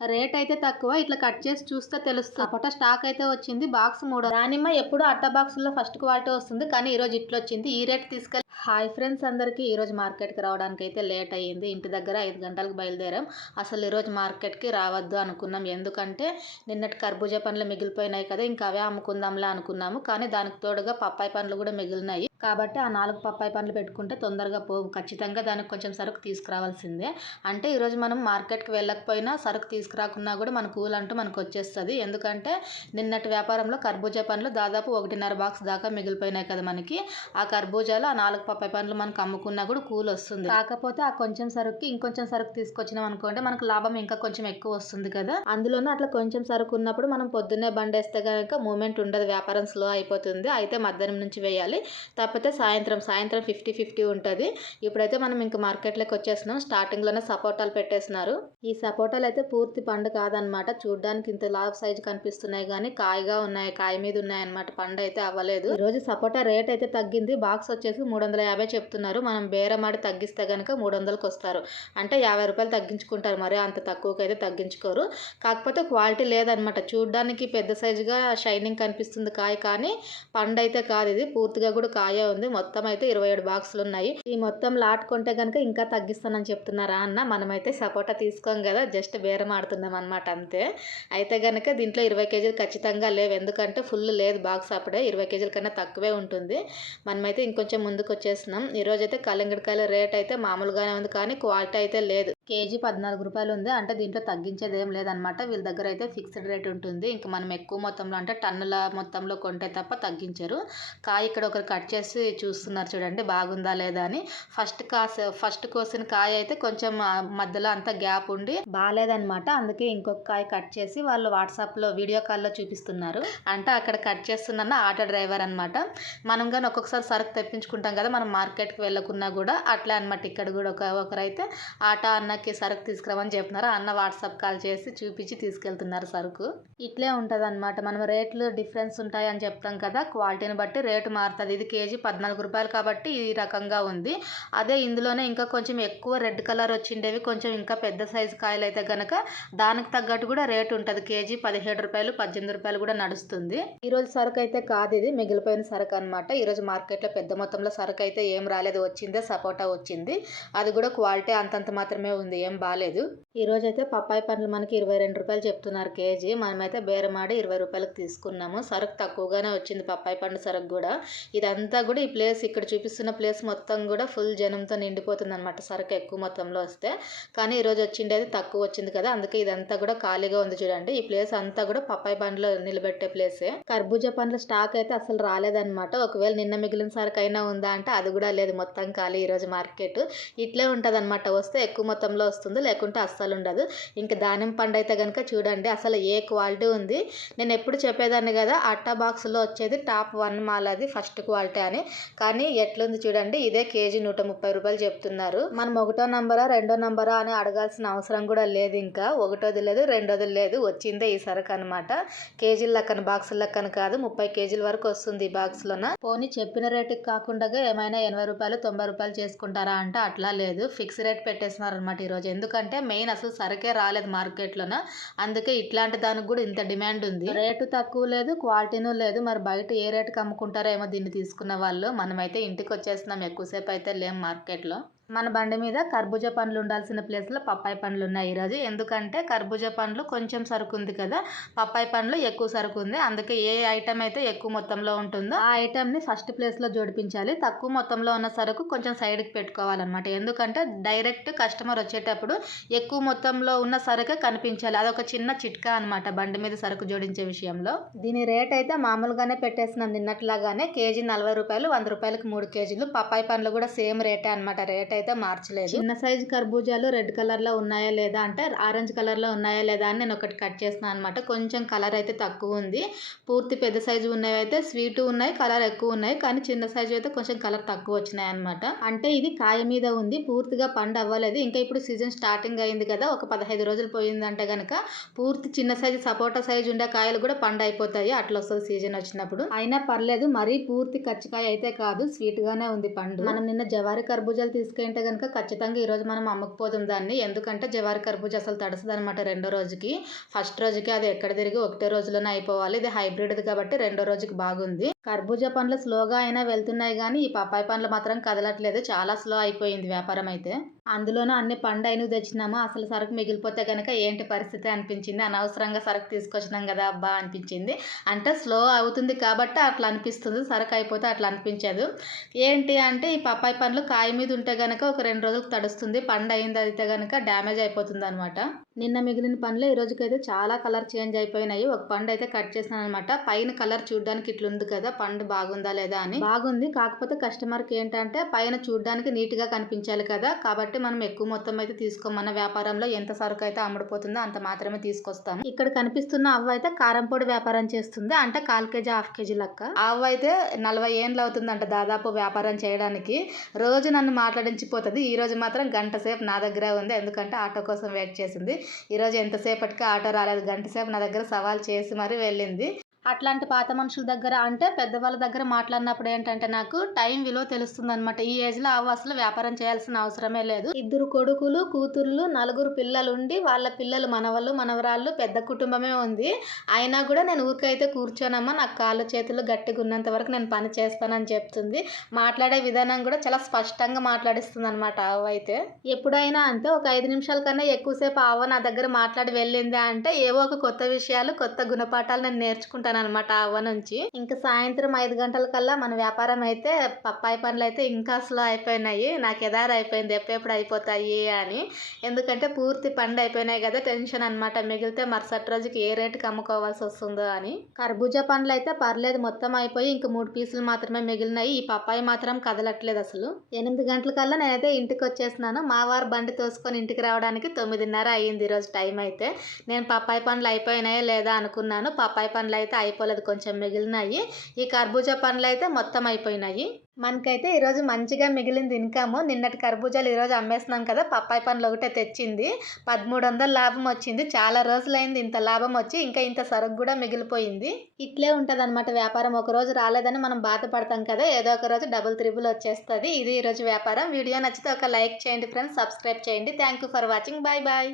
Rate అయితే తక్కువ. ఇట్లా కట్ చేసి చూస్తే తెలుస్తుంది. సపోటా స్టాక్ అయితే వచ్చింది. బాక్స్ 3. దానిమ్మ ఎప్పుడు అట్ట బాక్సుల్లో ఫస్ట్ క్వాలిటీ వస్తుంది. కానీ ఈరోజు ఇట్లొచ్చింది. ఈ రేట్ తీసుకెళ్ళి హాయ్ ఫ్రెండ్స్ అందరికీ. ఈరోజు మార్కెట్కి రావడానికి అయితే లేట్ అయ్యింది. ఇంటి దగ్గర 5 గంటలకు బయలుదేరాం. అసలు ఈరోజు మార్కెట్కి రావద్దు అనుకున్నాం. ఎందుకంటే నిన్నటి కర్బూజా పండ్లు మిగిలిపోయినాయి కదా, ఇంకా అవే అమ్ముకుందాంలే అనుకున్నాము. కానీ దానికి తోడుగా పప్పాయి పండ్లు కూడా మిగిలినాయి. కాబట్టి ఆ 4 పప్పాయి పండ్లు పెట్టుకుంటే తొందరగా పోవు. ఖచ్చితంగా దానికి కొంచెం సరుకు తీసుకురావాల్సిందే. అంటే ఈరోజు మనం మార్కెట్కి వెళ్ళకపోయినా సరుకు తీసుకురాకున్నా కూడా మన కూలంటూ మనకు వచ్చేస్తుంది. ఎందుకంటే నిన్నటి వ్యాపారంలో కర్బూజా పండ్లు దాదాపు 1.5 బాక్స్ దాకా మిగిలిపోయినాయి కదా మనకి. ఆ కర్బూజాలో ఆ 4 పప్పాయి పండ్లు మనకు అమ్ముకున్నా కూడా కూల్ వస్తుంది. కాకపోతే ఆ కొంచెం సరుకుకి ఇంకొంచెం సరుకు తీసుకొచ్చినాం అనుకోండి, మనకు లాభం ఇంకా కొంచెం ఎక్కువ వస్తుంది కదా. అందులోనూ అట్లా కొంచెం సరుకు ఉన్నప్పుడు మనం పొద్దున్నే బండేస్తే కనుక మూమెంట్ ఉండదు, వ్యాపారం స్లో అయిపోతుంది. అయితే మధ్యాహ్నం నుంచి వేయాలి. కాకపోతే సాయంత్రం 50-50 ఉంటుంది. ఇప్పుడైతే మనం ఇంక మార్కెట్లోకి వచ్చేసినాం. స్టార్టింగ్లోనే సపోటాలు పెట్టేసినారు. ఈ సపోటాలు అయితే పూర్తి పండు కాదనమాట. చూడ్డానికి ఇంత లావ్ సైజు కనిపిస్తున్నాయి కానీ కాయగా ఉన్నాయి, కాయ మీద ఉన్నాయన్నమాట. పండు అయితే అవ్వలేదు. ఈరోజు సపోటా రేట్ అయితే తగ్గింది. బాక్స్ వచ్చేసి 350 చెప్తున్నారు. మనం బేరమాడి తగ్గిస్తే కనుక 300కి వస్తారు. అంటే 50 రూపాయలు తగ్గించుకుంటారు. మరి అంత తక్కువకి అయితే తగ్గించుకోరు. కాకపోతే క్వాలిటీ లేదనమాట. చూడ్డానికి పెద్ద సైజుగా షైనింగ్ కనిపిస్తుంది కాయ, కానీ పండు అయితే కాదు. ఇది పూర్తిగా కూడా కాయ ఉంది. మొత్తం అయితే 27 బాక్సులు ఉన్నాయి. ఈ మొత్తం లాట్ కొంటే కనుక ఇంకా తగ్గిస్తానని చెప్తున్నారా అన్న. మనమైతే సపోటా తీసుకోం కదా, జస్ట్ బేరం ఆడుతున్నాం అనమాట అంతే. అయితే కనుక దీంట్లో 20 కేజీలు ఖచ్చితంగా లేవు. ఎందుకంటే ఫుల్ లేదు బాక్స్. అప్పుడే 20 కేజీల కన్నా తక్కువే ఉంటుంది. మనమైతే ఇంకొంచెం ముందుకు వచ్చేస్తున్నాం. ఈరోజు అయితే కలంగడికాయల రేట్ అయితే మామూలుగానే ఉంది, కానీ క్వాలిటీ అయితే లేదు. కేజీ 14 రూపాయలు ఉంది. అంటే దీంట్లో తగ్గించేది ఏం లేదనమాట. వీళ్ళ దగ్గర అయితే ఫిక్స్డ్ రేట్ ఉంటుంది. ఇంకా మనం ఎక్కువ మొత్తంలో అంటే టన్నుల మొత్తంలో కొంటే తప్ప తగ్గించరు. కాయ ఇక్కడ ఒకరు కట్ చేసి చూస్తున్నారు చూడండి, బాగుందా లేదా అని. ఫస్ట్ కోసిన కాయ అయితే కొంచెం మధ్యలో అంతా గ్యాప్ ఉండి బాగాలేదనమాట. అందుకే ఇంకొక కాయ కట్ చేసి వాళ్ళు వాట్సాప్లో వీడియో కాల్లో చూపిస్తున్నారు. అంటే అక్కడ కట్ చేస్తున్న ఆటో డ్రైవర్ అనమాట. మనం కానీ ఒక్కొక్కసారి సరుకు తెప్పించుకుంటాం కదా, మనం మార్కెట్కి వెళ్ళకున్నా కూడా అట్లా అనమాట. ఇక్కడ కూడా ఒకరైతే ఆటో అన్నకి సరుకు తీసుకురామని చెప్తున్నారు. అన్న వాట్సాప్ కాల్ చేసి చూపించి తీసుకెళ్తున్నారు సరుకు. ఇట్లే ఉంటుంది అనమాట. మనం రేట్లు డిఫరెన్స్ ఉంటాయి అని చెప్తాం కదా, క్వాలిటీని బట్టి రేటు మారుతుంది. ఇది కేజీ 14 రూపాయలు కాబట్టి ఈ రకంగా ఉంది. అదే ఇందులోనే ఇంకా కొంచెం ఎక్కువ రెడ్ కలర్ వచ్చిండేవి, కొంచెం ఇంకా పెద్ద సైజు కాయలు అయితే కనుక దానికి తగ్గట్టు కూడా రేటు ఉంటుంది. కేజీ 17 రూపాయలు 18 రూపాయలు కూడా నడుస్తుంది. ఈరోజు సరుకు అయితే కాదు, ఇది మిగిలిపోయిన సరుకు అనమాట. ఈరోజు మార్కెట్లో పెద్ద మొత్తంలో సరుకు అయితే ఏం రాలేదు. వచ్చిందే సపోటా వచ్చింది. అది కూడా క్వాలిటీ అంతంత మాత్రమే ఉంది, ఏం బాగాలేదు. ఈరోజు అయితే పప్పాయి పండ్లు మనకి 22 రూపాయలు చెప్తున్నారు కేజీ. మనమైతే బేరమాడి 20 రూపాయలకు తీసుకున్నాము. సరుకు తక్కువగానే వచ్చింది పప్పాయి పండు సరుకు కూడా. ఇదంతా కూడా ఈ ప్లేస్ ఇక్కడ చూపిస్తున్న ప్లేస్ మొత్తం కూడా ఫుల్ జనంతో నిండిపోతుంది అనమాట, సరుకు ఎక్కువ మొత్తంలో వస్తే. కానీ ఈరోజు వచ్చిండేది తక్కువ వచ్చింది కదా, అందుకే ఇదంతా కూడా ఖాళీగా ఉంది చూడండి. ఈ ప్లేస్ అంతా కూడా పప్పాయి పండ్లు నిలబెట్టే ప్లేసే. కర్బూజా పండ్ల స్టాక్ అయితే అసలు రాలేదన్నమాట. ఒకవేళ నిన్న మిగిలిన సరుకు అయినా ఉందా అంటే అది కూడా లేదు, మొత్తం ఖాళీ ఈరోజు మార్కెట్. ఇట్లే ఉంటుంది అనమాట. వస్తే ఎక్కువ మొత్తంలో వస్తుంది, లేకుంటే అస్సలు ఉండదు. ఇంకా దానిమ్మ పండు అయితే కనుక చూడండి అసలు ఏ క్వాలిటీ ఉంది. నేను ఎప్పుడు చెప్పేదాన్ని కదా, అట్టా బాక్స్లో వచ్చేది టాప్ 1 మాల్, అది ఫస్ట్ క్వాలిటీ అని. కానీ ఎట్లుంది చూడండి, ఇదే కేజీ 130 రూపాయలు చెప్తున్నారు. మనం 1వ నంబరా 2వ నంబరా అని అడగాల్సిన అవసరం కూడా లేదు. ఇంకా 1వది లేదు 2వది లేదు, వచ్చిందే ఈ సరుకు అనమాట. కేజీల లెక్కన బాక్సుల లెక్కన కాదు, 30 కేజీల వరకు వస్తుంది ఈ బాక్స్లోన. పోనీ చెప్పిన రేటుకి కాకుండా ఏమైనా 80 రూపాయలు 90 రూపాయలు చేసుకుంటారా అంటే అట్లా లేదు, ఫిక్స్ రేట్ పెట్టేస్తున్నారు అనమాట ఈరోజు. ఎందుకంటే మెయిన్ అసలు సరుకే రాలేదు మార్కెట్లోన. అందుకే ఇట్లాంటి దానికి కూడా ఇంత డిమాండ్ ఉంది. రేటు తక్కువ లేదు, క్వాలిటీనూ లేదు. మరి బయట ఏ రేటుకి అమ్ముకుంటారో ఏమో దీన్ని తీసుకున్న వాళ్ళు. మనమైతే ఇంటికి వచ్చేస్తున్నాం, ఎక్కువసేపు అయితే లేం మార్కెట్లో. మన బండి మీద కర్బూజా పండ్లు ఉండాల్సిన ప్లేస్లో పప్పాయి పండ్లు ఉన్నాయి ఈరోజు. ఎందుకంటే కర్బూజా పండ్లు కొంచెం సరుకు ఉంది కదా, పప్పాయి పండ్లు ఎక్కువ సరుకు ఉంది. అందుకే ఏ ఐటమ్ అయితే ఎక్కువ మొత్తంలో ఉంటుందో ఆ ఐటమ్ని ఫస్ట్ ప్లేస్లో జోడిపించాలి. తక్కువ మొత్తంలో ఉన్న సరుకు కొంచెం సైడ్కి పెట్టుకోవాలన్నమాట. ఎందుకంటే డైరెక్ట్ కస్టమర్ వచ్చేటప్పుడు ఎక్కువ మొత్తంలో ఉన్న సరుకే కనిపించాలి. అదొక చిన్న చిట్కా అనమాట బండి మీద సరుకు జోడించే విషయంలో. దీని రేట్ అయితే మామూలుగానే పెట్టేసినాం నిన్నట్లాగానే. కేజీ 40 రూపాయలు, 100 రూపాయలకు 3 కేజీలు. పప్పాయి పండ్లు కూడా సేమ్ రేటే అనమాట. రేట్ అయితే మార్చలేదు. చిన్న సైజు కర్బూజాలు రెడ్ కలర్ లో ఉన్నాయా లేదా అంటే ఆరెంజ్ కలర్ లో ఉన్నాయా లేదా అని నేను ఒకటి కట్ చేస్తున్నాను అనమాట. కొంచెం కలర్ అయితే తక్కువ ఉంది. పూర్తి పెద్ద సైజు ఉన్నవి అయితే స్వీట్ ఉన్నాయి, కలర్ ఎక్కువ ఉన్నాయి. కానీ చిన్న సైజు అయితే కొంచెం కలర్ తక్కువ వచ్చినాయి అనమాట. అంటే ఇది కాయ మీద ఉంది, పూర్తిగా పండు అవ్వలేదు. ఇంకా ఇప్పుడు సీజన్ స్టార్టింగ్ అయింది కదా, ఒక 15 రోజులు పోయిందంటే గనక పూర్తి చిన్న సైజు సపోటా సైజు ఉండే కాయలు కూడా పండు అయిపోతాయి. అట్లా వస్తుంది సీజన్ వచ్చినప్పుడు. అయినా పర్లేదు, మరీ పూర్తి కచ్చికాయ అయితే కాదు, స్వీట్ గానే ఉంది పండు. మనం నిన్న జవారి కర్బూజాలు తీసుకెళ్ళి అయింటే కనుక ఖచ్చితంగా ఈరోజు మనం అమ్మకపోదాం దాన్ని. ఎందుకంటే జవారి కర్బూజా అసలు తడుస్తుంది అనమాట రెండో రోజుకి. ఫస్ట్ రోజుకి అది ఎక్కడ తిరిగి ఒకటే రోజులోనే అయిపోవాలి. ఇది హైబ్రిడ్ది కాబట్టి రెండో రోజుకి బాగుంది. కర్బూజా పండ్లు స్లోగా అయినా వెళ్తున్నాయి కానీ ఈ పప్పాయి పండ్లు మాత్రం కదలట్లేదు. చాలా స్లో అయిపోయింది వ్యాపారం అయితే. అందులోనూ అన్ని పండైనవి తెచ్చినాము. అసలు సరుకు మిగిలిపోతే కనుక ఏంటి పరిస్థితి అనిపించింది. అనవసరంగా సరుకు తీసుకొచ్చినాం కదా అబ్బా అనిపించింది. అంటే స్లో అవుతుంది కాబట్టి అట్లా అనిపిస్తుంది. సరుకు అయిపోతే అట్లా అనిపించదు. ఏంటి అంటే ఈ పప్పాయి పండ్లు కాయ మీద ఉంటే గనక ఒక 2 రోజులకు తడుస్తుంది. పండు అయింది అయితే గనక డ్యామేజ్ అయిపోతుంది అనమాట. నిన్న మిగిలిన పండ్లు ఈ రోజుకైతే చాలా కలర్ చేంజ్ అయిపోయినాయి. ఒక పండు అయితే కట్ చేసినాను అనమాట. పైన కలర్ చూడడానికి ఇట్లుంది కదా, పండు బాగుందా లేదా అని. బాగుంది, కాకపోతే కస్టమర్కి ఏంటంటే పైన చూడడానికి నీట్ గా కనిపించాలి కదా, కాబట్టి మనం ఎక్కువ మొత్తం అయితే తీసుకోమన్న వ్యాపారంలో ఎంత సరుకు అయితే అమ్ముడుపోతుందో అంత మాత్రమే తీసుకొస్తాము. ఇక్కడ కనిపిస్తున్న అవ్వ అయితే కారం పొడి వ్యాపారం చేస్తుంది. అంటే 1/4 కేజీ 1/2 కేజీ లెక్క. అవ్వ అయితే 40 ఏండ్లు అవుతుందంట దాదాపు వ్యాపారం చేయడానికి. రోజు నన్ను మాట్లాడించిపోతుంది. ఈ రోజు మాత్రం గంట సేపు నా దగ్గరే ఉంది. ఎందుకంటే ఆటో కోసం వెయిట్ చేసింది. ఈరోజు ఎంతసేపటికి ఆటో రాలేదు. గంట సేపు నా దగ్గర సవాల్ చేసి మరీ వెళ్ళింది. అట్లాంటి పాత మనుషుల దగ్గర అంటే పెద్దవాళ్ళ దగ్గర మాట్లాడినప్పుడు ఏంటంటే నాకు టైం విలువ తెలుస్తుంది అనమాట. ఈ ఏజ్లో అవ్వ అసలు వ్యాపారం చేయాల్సిన అవసరమే లేదు. 2 కొడుకులు కూతుర్లు 4 పిల్లలు ఉండి వాళ్ళ పిల్లలు మనవళ్ళు మనవరాళ్ళు పెద్ద కుటుంబమే ఉంది. అయినా కూడా నేను ఊరికైతే కూర్చోనమ్మా, నాకు కాళ్ళు చేతులు గట్టిగా ఉన్నంత వరకు నేను పని చేస్తానని చెప్తుంది. మాట్లాడే విధానం కూడా చాలా స్పష్టంగా మాట్లాడిస్తుంది అనమాట అవ్వ అయితే. ఎప్పుడైనా అంతే, ఒక 5 నిమిషాల కన్నా ఎక్కువసేపు అవ్వ నా దగ్గర మాట్లాడి వెళ్ళింది అంటే ఏవో ఒక కొత్త విషయాలు కొత్త గుణపాఠాలు నేను నేర్చుకుంటాను అనమాట అవ్వ నుంచి. ఇంకా సాయంత్రం 5 గంటల కల్లా మన వ్యాపారం అయితే పప్పాయి పండ్లు అయితే ఇంకా స్లో అయిపోయినాయి. నాకు ఎదారు అయిపోయింది ఎప్పుడెప్పుడు అయిపోతాయి అని. ఎందుకంటే పూర్తి పండు అయిపోయినాయి కదా, టెన్షన్ అనమాట. మిగిలితే మరుసటి రోజుకి ఏ రేటుకి అమ్ముకోవాల్సి వస్తుందో అని. కర్బూజా పండ్లు అయితే పర్లేదు, మొత్తం అయిపోయి ఇంక 3 పీసులు మాత్రమే మిగిలినాయి. ఈ పప్పాయి మాత్రం కదలట్లేదు అసలు. 8 గంటల కల్లా నేనైతే ఇంటికి వచ్చేసినాను. మా వారు బండి తోసుకొని ఇంటికి రావడానికి 9:30 అయ్యింది ఈరోజు టైం అయితే. నేను పప్పాయి పండ్లు అయిపోయినాయో లేదా అనుకున్నాను. పప్పాయి పండ్లు అయితే అయిపోలేదు, కొంచెం మిగిలినాయి. ఈ కర్బూజా పండ్లు అయితే మొత్తం అయిపోయినాయి. మనకైతే ఈరోజు మంచిగా మిగిలింది ఇన్కమ్. నిన్నటి కర్బూజాలు ఈరోజు అమ్మేస్తున్నాం కదా, పప్పాయి పండ్లు ఒకటే తెచ్చింది. 1300 లాభం వచ్చింది. చాలా రోజులైంది ఇంత లాభం వచ్చి. ఇంకా ఇంత సరుకు కూడా మిగిలిపోయింది. ఇట్లే ఉంటుంది అనమాట వ్యాపారం. ఒక రోజు రాలేదని మనం బాధపడతాం కదా, ఏదో ఒక రోజు డబుల్ త్రిబుల్ వచ్చేస్తుంది. ఇది ఈరోజు వ్యాపారం. వీడియో నచ్చితే ఒక లైక్ చేయండి ఫ్రెండ్స్, సబ్స్క్రైబ్ చేయండి. Thank you for watching. Bye bye.